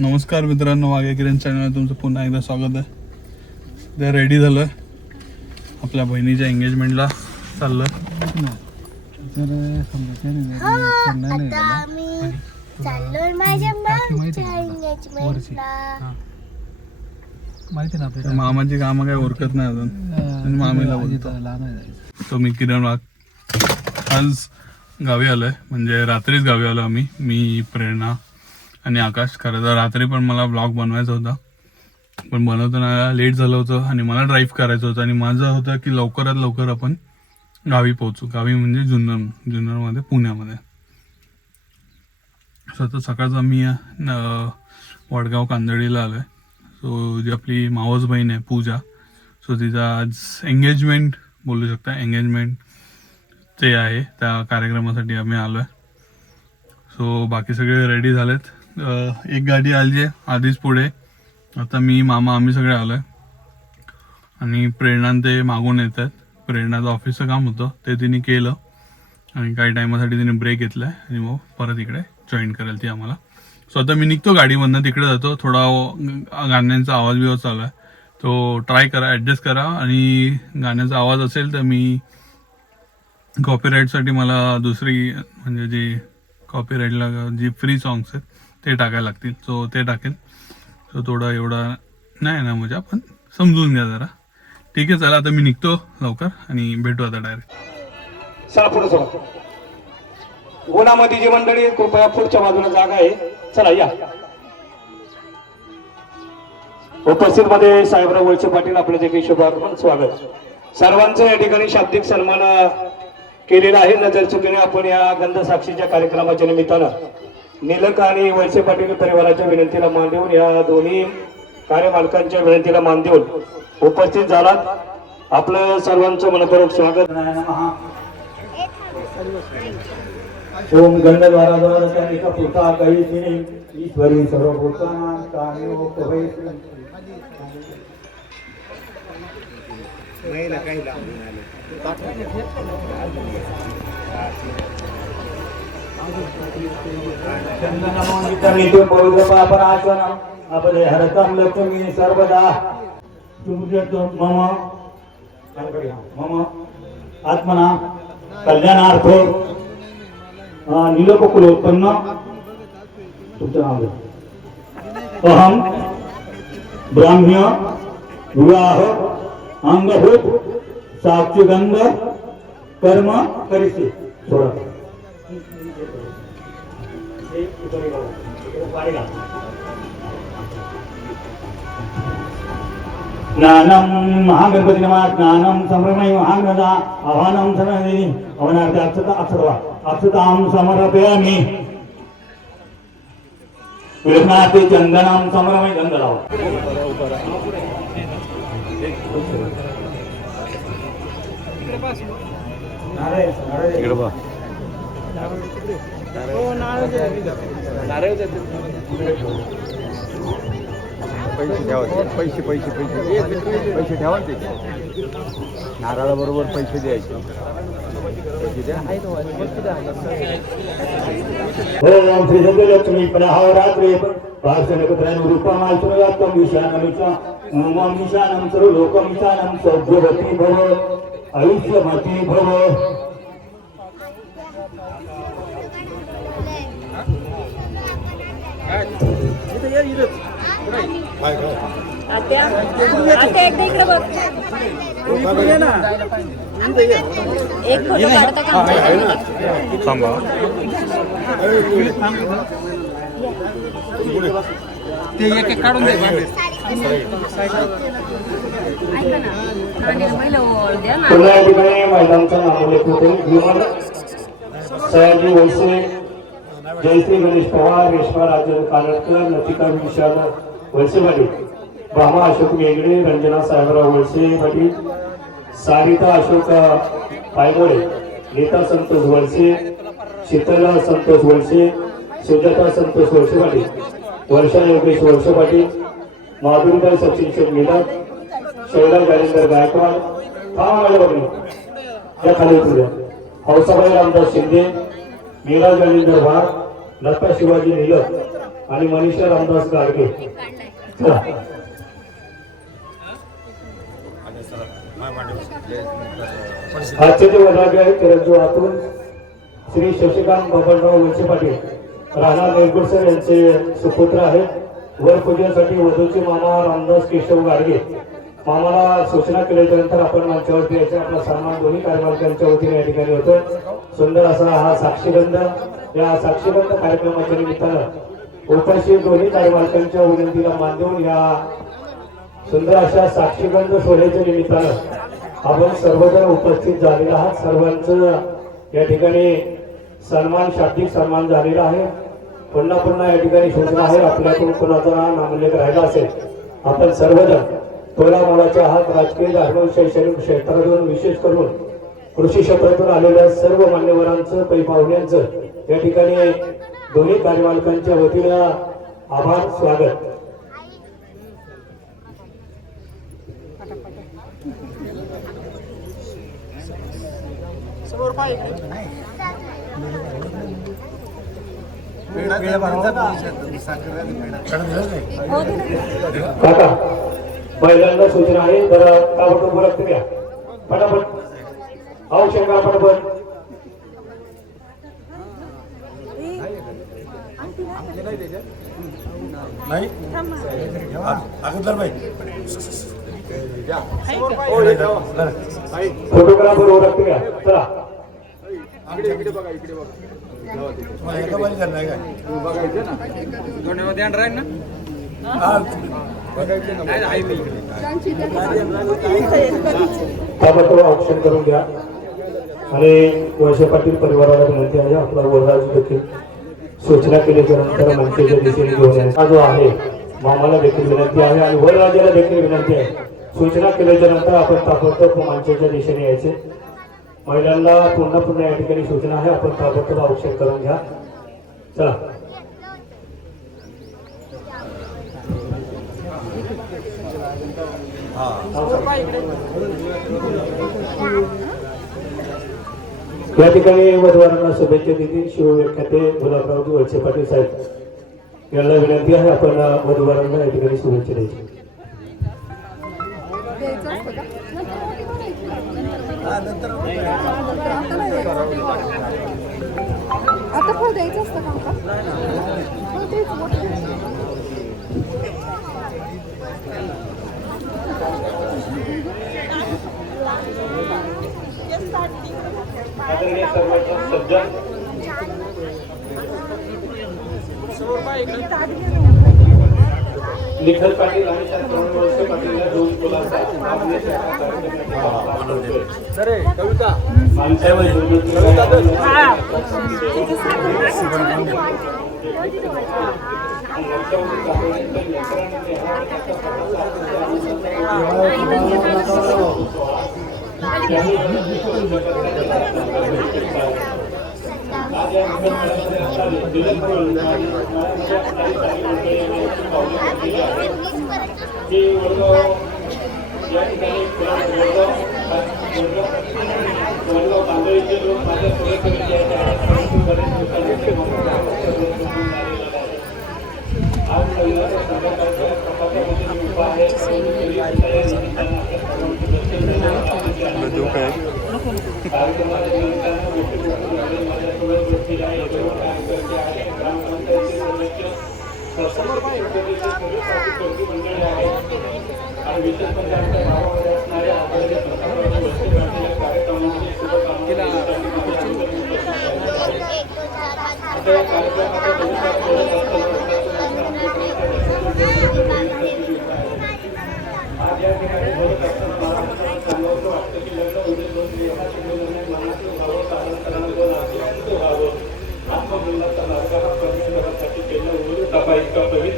नमस्कार मित्रांनो वाघ्या किरण चॅनलवर तुमचं पुन्हा एकदा स्वागत आहे. ते रेडी झालं आपल्या बहिणीच्या एंगेजमेंटला चाललं आता आम्ही चाललोय माझ्या मामाच्या एंगेजमेंटला माहिती ना मामाची कामं काही ओरकत नाही अजून. आणि मामीला तो मी किरण वाघ. आज गावी आलोय. म्हणजे रात्रीच गावी आलो आम्ही. मी प्रेरणा आणि आकाश खरं तर रात्री पण मला ब्लॉग बनवायचा होता. पण बनवताना लेट झालं होतं आणि मला ड्राईव्ह करायचं होतं आणि माझं होतं की लवकरात लवकर आपण गावी पोहोचू. गावी म्हणजे जुन्नर जुन्नरमध्ये पुण्यामध्ये. सो आता सकाळचं मी वडगाव कांदळीला आलो आहे सो जी आपली मावस बहीण आहे पूजा. सो तिचा आज एंगेजमेंट बोलू शकता एंगेजमेंट ते आहे. त्या कार्यक्रमासाठी आम्ही आलो आहे सो बाकी सगळे रेडी झालेत. एक गाडी आली आहे आधीच पुढे. आता मी मामा आम्ही सगळे आलो आहे आणि प्रेरणा ते मागून येत आहेत प्रेरणाचं ऑफिसचं काम होतं ते तिने केलं. आणि काही टायमासाठी तिने ब्रेक घेतला आहे आणि मग परत इकडे जॉईन करेल ती आम्हाला. सो आता मी निघतो गाडीमधनं तिकडे जातो. थोडा गाण्यांचा आवाज बिवाज चालू आहे. तो ट्राय करा ॲडजस्ट करा. आणि गाण्याचा आवाज असेल तर मी कॉपीराईटसाठी मला दुसरी म्हणजे जी कॉपीराईटला जी फ्री सॉंग्स आहेत ते टाकायला लागतील. सो ते टाकेल सो थोडा एवढा नाही ना म्हणजे आपण समजून घ्या जरा. ठीक आहे चला आता मी निघतो लवकर आणि भेटू आता डायरेक्ट चला पुढे चला उन्हामध्ये जी मंडळी कृपया पुढच्या बाजूला जागा आहे. चला या. उपस्थित मध्ये साहेबराव वळसे पाटील आपलं जे काही स्वागत. सर्वांचं या ठिकाणी शाब्दिक सन्मान केलेला आहे. नजर चुकीने आपण या गंध साक्षीच्या कार्यक्रमाच्या निमित्तानं. निलक आणि वळसे पाटील परिवाराच्या विनंतीला मान देऊन या दोन्ही कार्यमालकांच्या विनंतीला मान देऊन उपस्थित झालात. आपलं सर्वांचं मनपूर्वक स्वागत. ओम पुता काही ईश्वरी काम्योपवेति. चन्दनमोहितमिति पवित्रपापनाशनम् अपदेहरतं लक्ष्मी सर्वदा तुमचं मम मम आत्मना कल्याणार्थ निलोपकुलोत्पन्न तुमचं नाव अहम ब्राह्म्य विवाह अंगभूत साक्षीगंध कर्म करीसे सोडा ज्ञानम महागणपती नमा ज्ञानम संभ्रमय महागणदा आव्हानम सनदिनी अवनार्थ अक्षता अक्षरवा अक्षताम समर्पयामि विलग्नाते चंदनाम संभ्रमय गंधराव पैसे ठेवा पैसे पैसे पैसे. पैसे ठेवा नारळा बरोबर नारळाबरोबर पैसे द्यायचे. पैसे द्या. हो, ओम श्री सत्यलक्ष्मी प्रहारात्रे पार्श्वनकुत्रान रूपमाश्रयात्म विशानमिषा ओम विशानं सर्व लोकमिशानं सौभ्यवती भव. आयुष्यमती भव. आता आता एकदा इकडे बघ. एक फोटो काढता का पुन्हा या. ठिकाणी महिलांचा नामोल्लेख होतो विमल सयाजी वैसे जयश्री गणेश पवार रेश्मा राजन कानडकर लतिका विशाल वळसे पाटील अशोक मेगडे रंजना साहेबराव वळसे पाटील सारिता अशोक पायमोळे नेता संतोष वळसे शीतला संतोष वळसे सुजाता संतोष वळसे पाटील वर्षा योगेश वळसे पाटील माधुरीबाई सचिन शेख मिलक शैला जालिंदर गायकवाड थांबायला मला या खाली उतरूया हौसाबाई रामदास शिंदे मीरा जालिंदर भाग लता शिवाजी निलक आणि मनीषा रामदास गाडगे. आजचे जे वडागे आहेत आतून श्री शशिकांत बाबनराव वंशे पाटील राणा नेरगुडसर यांचे सुपुत्र आहेत. वर पूजेसाठी वधूचे मामा रामदास केशव गाडगे. मामाला सूचना केल्याच्यानंतर आपण मंचावरती यायचे आपला सन्मान दोन्ही कार्यकर्त्यांच्या वतीने या ठिकाणी होतो. सुंदर असा हा साक्षीगंध. या साक्षीगंध कार्यक्रमाच्या निमित्तानं उपस्थित दोन्ही कार्यवाहकांच्या विनंतीला मान देऊन या सुंदर अशा साक्षीगंध सोहळ्याच्या निमित्तानं आपण सर्वजण उपस्थित झालेला आहात. सर्वांचं या ठिकाणी सन्मान शाब्दिक सन्मान झालेला आहे. पुन्हा पुन्हा या ठिकाणी सूचना आहे. आपल्याकडून कोणाचा नामोल्लेख राहिला असेल आपण सर्वजण तोला मोलाच्या आहात. राजकीय धार्मिक शैक्षणिक क्षेत्रातून विशेष करून कृषी क्षेत्रातून आलेल्या सर्व मान्यवरांचं पै पाहुण्यांचं या ठिकाणी दोन्ही कार्यमालकांच्या वतीनं आभार स्वागत. काका महिलांना सूचना आहे जरा ताबडतोब बोलत घ्या पटापट अहो शंका पटापट फोटोग्राफर ओळखते घ्या चला. ताबडतोब ऑप्शन करून घ्या. आणि वळसे पाटील परिवाराला विनंती आहे आपला वरराज देखील सूचना केल्याच्यानंतर मनसेच्या दिशेने घेऊन हा जो आहे मामाला देखील विनंती आहे आणि वरराजाला देखील विनंती आहे. सूचना केल्याच्यानंतर आपण ताबडतोब मनसेच्या दिशेने यायचे. महिलांना पुन्हा पुन्हा या ठिकाणी सूचना आहे. आपण ताबडतोब औक्षण करून घ्या. चला. या ठिकाणी वधवारांना शुभेच्छा देतील शिवव्याख्याते गुलाबराव वळसे पाटील साहेब. यांना विनंती आहे आपण वधवारांना या ठिकाणी शुभेच्छा द्यायची. आता फळ द्यायचं असतं का आता? हो, तेच मोठं. आदरणीय सर्वजण सज्जन निखल पाटील आणि शंकरराव वळसे पाटील या दोन मुलांचा आपल्या कविता. माणसावर की वडगाव या आज आहे. ग्रामपंचायतचे सदस्य, कर्ती आहेत. आणि विशेष म्हणजे आमच्या गावामध्ये असणाऱ्या आदरणीय काढलेल्या कार्यक्रमामध्ये शुभकामना या बोलत असताना आज या ठिकाणी बोलत असताना मला वाटतं की लग्न दोन केला उमरून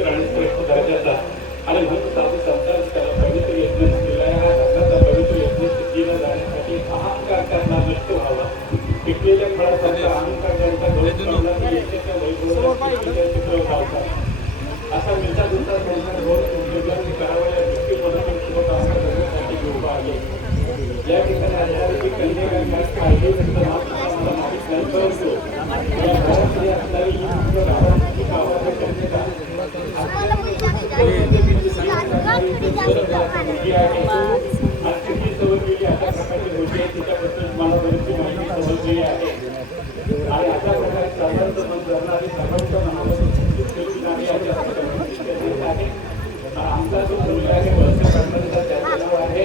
माहिती समजलेली आहे आणि अशा प्रकारे साधारण मन करणारी सर्वांच्या मनामध्ये आमचा जो मुलगा आहे वर्ष काढणारीचा त्याचं नाव आहे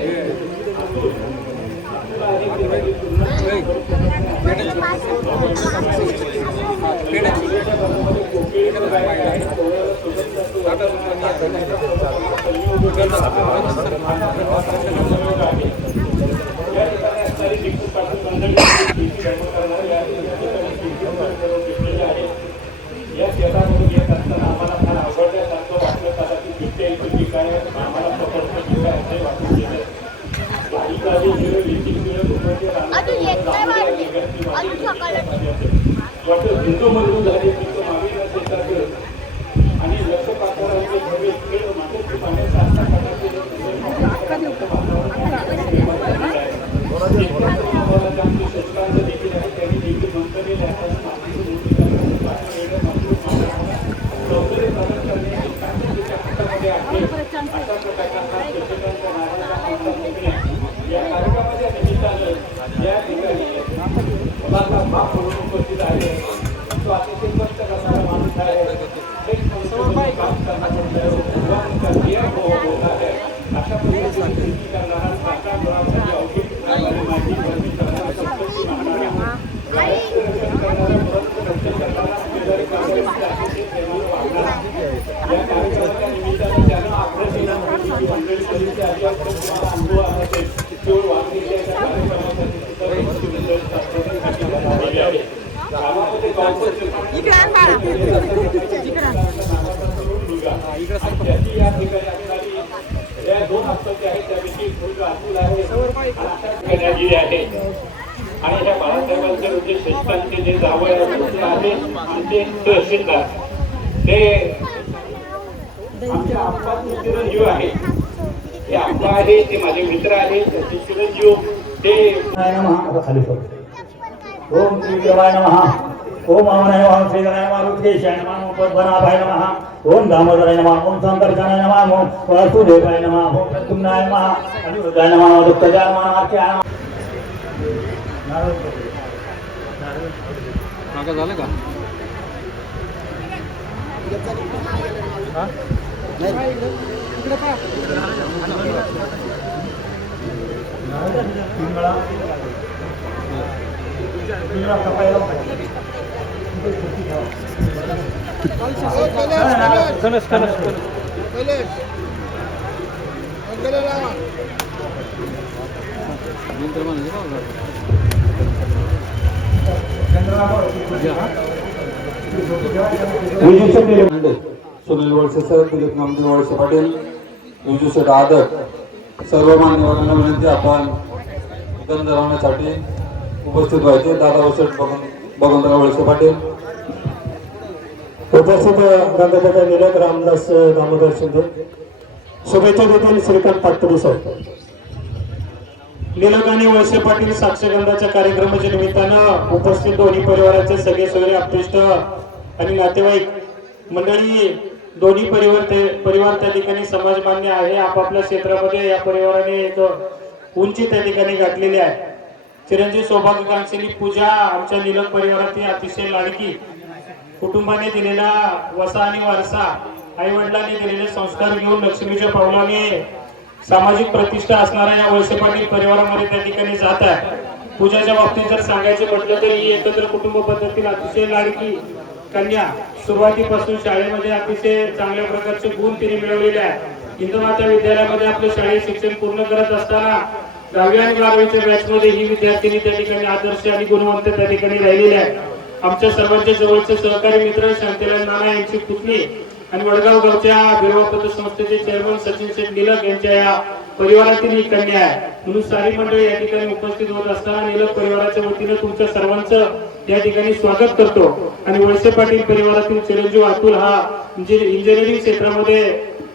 अतुल अतुल आहे त्याची पूर्ण करू शकत या शेतामधून येत असताना आम्हाला फार आवडल्यासारखं वाटलं कदाचित बिबट्या इथे पीक आहे आम्हाला पकडतं पीक आहे असे वाटून गेलं काही काही किलो वीस किलो रुपयाचे अजून एक काय वाढले अजून सकाळला वाटतं हिंदू मजबूत झाली तिथं मागे नसेल तर ते. आणि लक्ष पात्रांचे भव्य खेळ मात्र पाण्याचा आता शस्त्रांचं देखील आहे त्यांनी देखील मंतव्य असताना मातीची मूर्ती करण्याची पाच वेळेला मात्र सौंदर्य प्रदान करण्याची ताकद तिच्या हातामध्ये आहे अशा प्रकारचा हा शशिकांत नारायणचा हातामध्ये आहे. या कार्यक्रमाच्या निमित्तानं या ठिकाणी मुलाचा बाप म्हणून उपस्थित आहे तो अतिशय कष्ट करणारा माणूस आहे एक संस्थेमध्ये काम करणारा आहे. भगवानचा प्रिय हो होता है अशा प्रकारची कृती करणारा साकार मुलासाठी अवघी आणि माझी भरती करणारा संपत्ती मागणारा रक्षण करणारा परंतु रक्षण करणारा शेजारी कामगारांचा अतिशय प्रेमानं वागणारा या कार्यक्रमाच्या निमित्तानं त्यानं आग्रह केला मंडळी कधीची आजी आपण तुम्हाला अनुभव असेल केवळ वागणीच्या एका कार्यक्रमासाठी सुद्धा भरपूर मंडळी शास्त्रज्ञांसाठी झालेली आहे. गावामध्ये गावचं आणि त्याची या ठिकाणी असणारी या दोन हप्त्याची आहेत त्यापैकी एक मुलगा अतुल आहे आणि आहे आणि ह्या बाळासाहेबांचे म्हणजे जे जावळ आहे आमचे तहसीलदार ते आमच्या आप्पाचे चिरंजीव आहे हे आप्पा आहे ते माझे मित्र आहेत ते चिरंजीव ते खाली ओम श्री देवाय नमः. ओम अमनाय नमः श्री गणाय नमः रुद्रेशाय नमः ओम पद्मनाभाय नमः ओम दामोदराय नमः ओम शंकरजानाय नमः ओम वासुदेवाय नमः ओम प्रद्युम्नाय नमः अनिरुद्धाय नमः दुःखजाय नमः आख्याय नमः। मागं झालं का? तीन वेळा कपायला कणस कणस सुनील वळसे सर दिलीप नामदेव वळसे पाटील युजू शेठ आदर सर्व मान्यवरांना विनंती आपण गंध लावण्यासाठी उपस्थित व्हायचे दादा वसेट भगवंतराव वळसे पाटील उपस्थित गंगाधर निलक रामदास दामोदर शिंदे. शुभेच्छा देतील श्रीकांत पाटपुरी साहेब. निलक आणि वळसे पाटील साक्षगंधाच्या कार्यक्रमाच्या निमित्तानं उपस्थित दोन्ही परिवाराचे सगळे सगळे अप्रिष्ट आणि नातेवाईक मंडळी दोन्ही परिवार ते परिवार त्या ठिकाणी समाजमान्य आहे. आपापल्या क्षेत्रामध्ये या परिवाराने एक उंची त्या ठिकाणी गाठलेली आहे. चिरंजीव सौभाग्यकांक्षी पूजा आमच्या निलक परिवारातील अतिशय लाडकी कुटुंबाने दिलेला वसा आणि वारसा आई वडिलांनी दिलेले संस्कार घेऊन लक्ष्मीच्या पावलाने सामाजिक प्रतिष्ठा असणाऱ्या या वळसे पाटील परिवारामध्ये त्या ठिकाणी जात आहे पूजाच्या बाबतीत जर सांगायचं म्हटलं तर ही एकत्र कुटुंब पद्धतीला अतिशय लाडकी कन्या सुरुवातीपासून शाळेमध्ये अतिशय चांगल्या प्रकारचे गुण तिने मिळवलेले आहे इंद्रमाता विद्यालयामध्ये आपले शाळेत शिक्षण पूर्ण करत असताना दहावी आणि बारावीच्या बॅच मध्ये ही विद्यार्थिनी त्या ठिकाणी आदर्श आणि गुणवंत त्या ठिकाणी राहिलेली आहे आमच्या सर्वांच्या जवळचे सहकारी मित्र शांतीलाल नाना यांची पुतणी आणि वडगाव गावच्या बिरवा संस्थेचे चेअरमन सचिन शेठ निलक यांच्या या परिवारातील ही कन्या आहे. म्हणून सारी मंडळी या ठिकाणी उपस्थित होत असताना निलक परिवाराच्या वतीनं तुमच्या सर्वांचं या ठिकाणी स्वागत करतो. आणि वळसे पाटील परिवारातील चिरंजीव अतुल हा इंजिनिअरिंग क्षेत्रामध्ये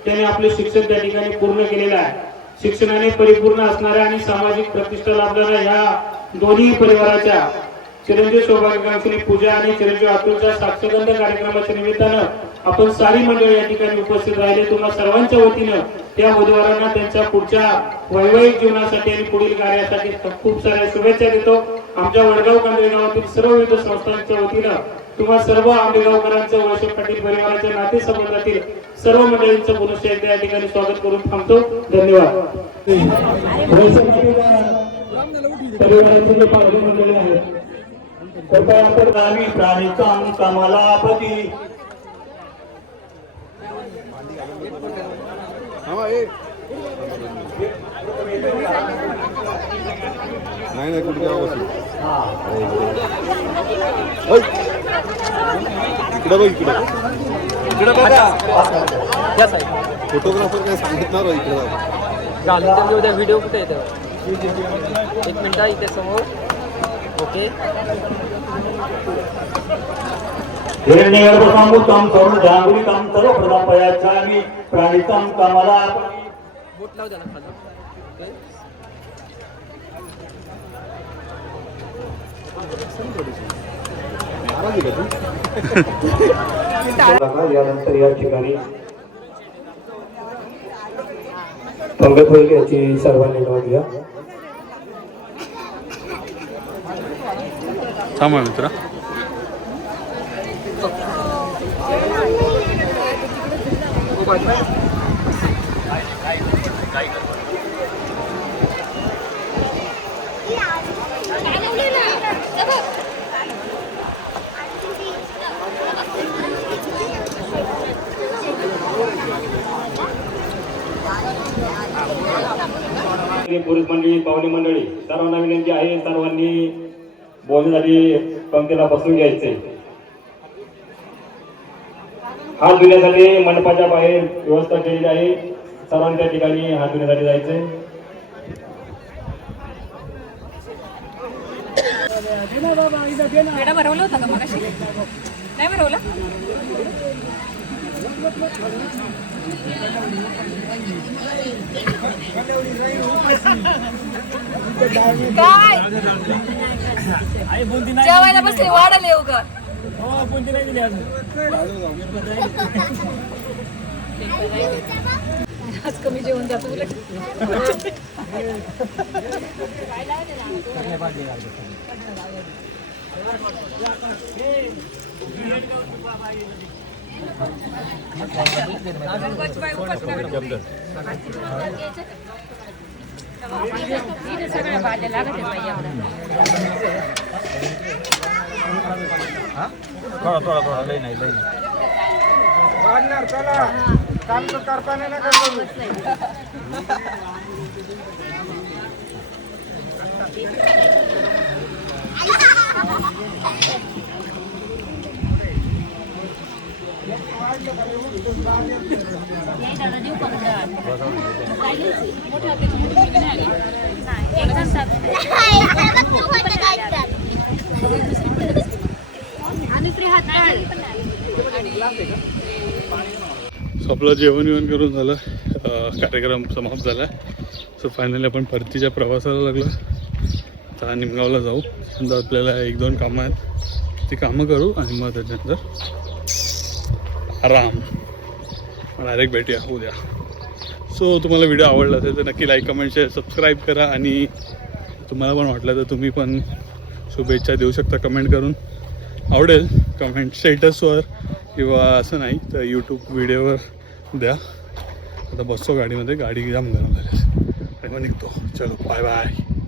त्याने आपले शिक्षण त्या ठिकाणी पूर्ण केलेलं आहे. शिक्षणाने परिपूर्ण असणाऱ्या आणि सामाजिक प्रतिष्ठा लाभणाऱ्या ह्या दोन्ही परिवाराच्या चिरंजीव सौभाग्यकांक्षी पूजा आणि चिरंजीव अतुलच्या साक्षगंध कार्यक्रमाच्या निमित्तानं आपण सारी मंडळी या ठिकाणी उपस्थित राहिले. तुम्हा सर्वांच्या वतीनं त्या उमेदवारांना त्यांच्या पुढच्या वैवाहिक जीवनासाठी आणि पुढील कार्यासाठी खूप साऱ्या शुभेच्छा देतो. आमच्या वडगाव कांदळे गावातील सर्व विविध संस्थांच्या वतीनं तुम्हा सर्व आंबेगावकरांचं वळसे पाटील परिवाराच्या नातेसंबंधातील सर्व मंडळींचं पुनश्च एकदा या ठिकाणी स्वागत करून थांबतो. धन्यवाद. जे पालक मंडळी आहेत कृपया प्राणीचा कामाला नाही नाही कुठे बसून इकडे बघ इकडे. इकडे बघा. त्या साईड फोटोग्राफर काय सांगितणार हो इकडे उद्या व्हिडिओ कुठे येतो एक मिनिट हा, इथे समोर. ओके. हिरण्यगर्भ काम काम करून जांभूळ काम सर्व प्रधान पयाचा आम्ही प्राणीचा कामाला यानंतर या ठिकाणी पंगत होईल याची सर्वांनी नोंद घ्या. थांबा मित्रा. पुरुष मंडळी पाहुणे मंडळी सर्वांना विनंती आहे सर्वांनी बोलण्यासाठी पंक्तीला बसून घ्यायचे. हात धुण्यासाठी मंडपाच्या बाहेर व्यवस्था केलेली आहे. सर्वांनी त्या ठिकाणी हात धुण्यासाठी जायचे. पेढा भरवला होता का मग नाही भरवला काय? जेवायला बसले वाढायला येऊ का आज कमी जेवण जातो उलट अजून बचवाय उपास करा. इथे सगळ्या भाज्या लागत आहेत बाई एवढ्या. सो आपलं जेवण विवण करून झालं. कार्यक्रम समाप्त झाला. सो फायनली आपण परतीच्या प्रवासाला लागलो. आता निमगावला जाऊ. समजा आपल्याला एक दोन कामं आहेत. ती कामं करू आणि मग त्याच्यानंतर आराम. डायरेक्ट भेटूया. उद्या. सो तुम्हाला व्हिडिओ आवडला असेल तर नक्की लाईक कमेंट शेअर सबस्क्राईब करा आणि तुम्हाला पण वाटलं तर तुम्ही पण शुभेच्छा देऊ शकता कमेंट करून. आवडेल. कमेंट स्टेटसवर किंवा असं नाही तर यूट्यूब व्हिडिओवर द्या. आता बसतो गाडीमध्ये गाडी जाम गरम झाली आणि मग निघतो. चलो बाय बाय